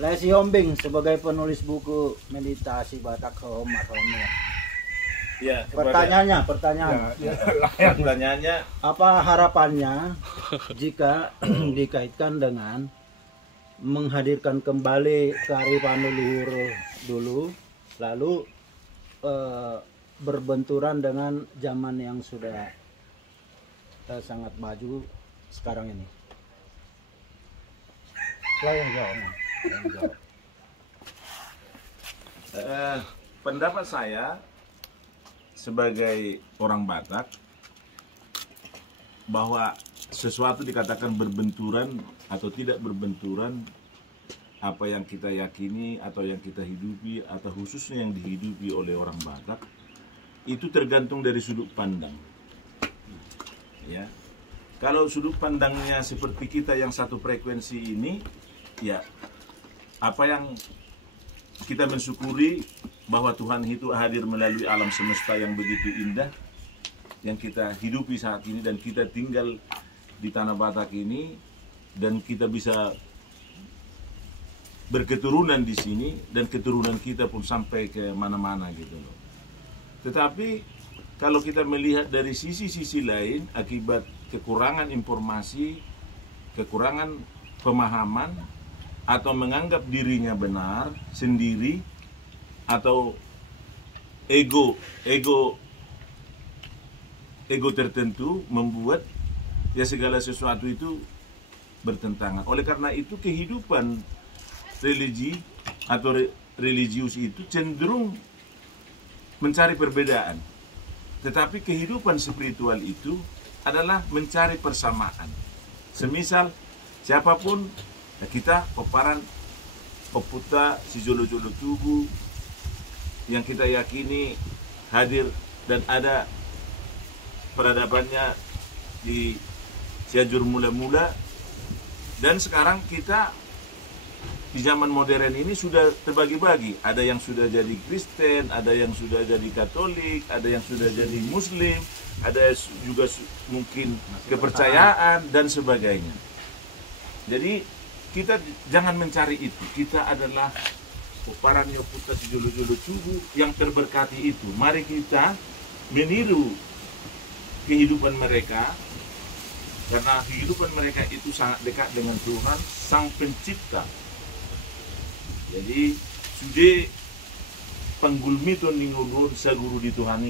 Lesi Hombing sebagai penulis buku meditasi Batak Home atau Ya, pertanyaan. Pertanyaannya Apa harapannya jika dikaitkan dengan menghadirkan kembali kearifan leluhur dulu, lalu berbenturan dengan zaman yang sudah sangat maju sekarang ini? Yang jawab. pendapat saya sebagai orang Batak bahwa sesuatu dikatakan berbenturan atau tidak berbenturan, apa yang kita yakini atau yang kita hidupi atau khususnya yang dihidupi oleh orang Batak itu tergantung dari sudut pandang. Ya, kalau sudut pandangnya seperti kita yang satu frekuensi ini, ya apa yang kita mensyukuri bahwa Tuhan itu hadir melalui alam semesta yang begitu indah yang kita hidupi saat ini, dan kita tinggal di tanah Batak ini, dan kita bisa berketurunan di sini, dan keturunan kita pun sampai ke mana-mana gitu loh. Tetapi kalau kita melihat dari sisi-sisi lain, akibat kekurangan informasi, kekurangan pemahaman, atau menganggap dirinya benar sendiri, atau ego tertentu membuat ya segala sesuatu itu bertentangan. Oleh karena itu kehidupan religi atau religius itu cenderung mencari perbedaan. Tetapi kehidupan spiritual itu adalah mencari persamaan. Semisal siapapun, ya kita peparan peputa si jolo-jolo tugu yang kita yakini hadir dan ada peradabannya di Cianjur mula-mula, dan sekarang kita di zaman modern ini sudah terbagi-bagi. Ada yang sudah jadi Kristen, ada yang sudah jadi Katolik, ada yang sudah jadi Muslim, ada juga mungkin kepercayaan dan sebagainya. Jadi kita jangan mencari itu. Kita adalah Paran Yoputa si jolo-jolo tugu yang terberkati itu. Mari kita meniru kehidupan mereka, karena kehidupan mereka itu sangat dekat dengan Tuhan Sang Pencipta. Jadi sudah panggulmi to ningulun sa guru di Tuhani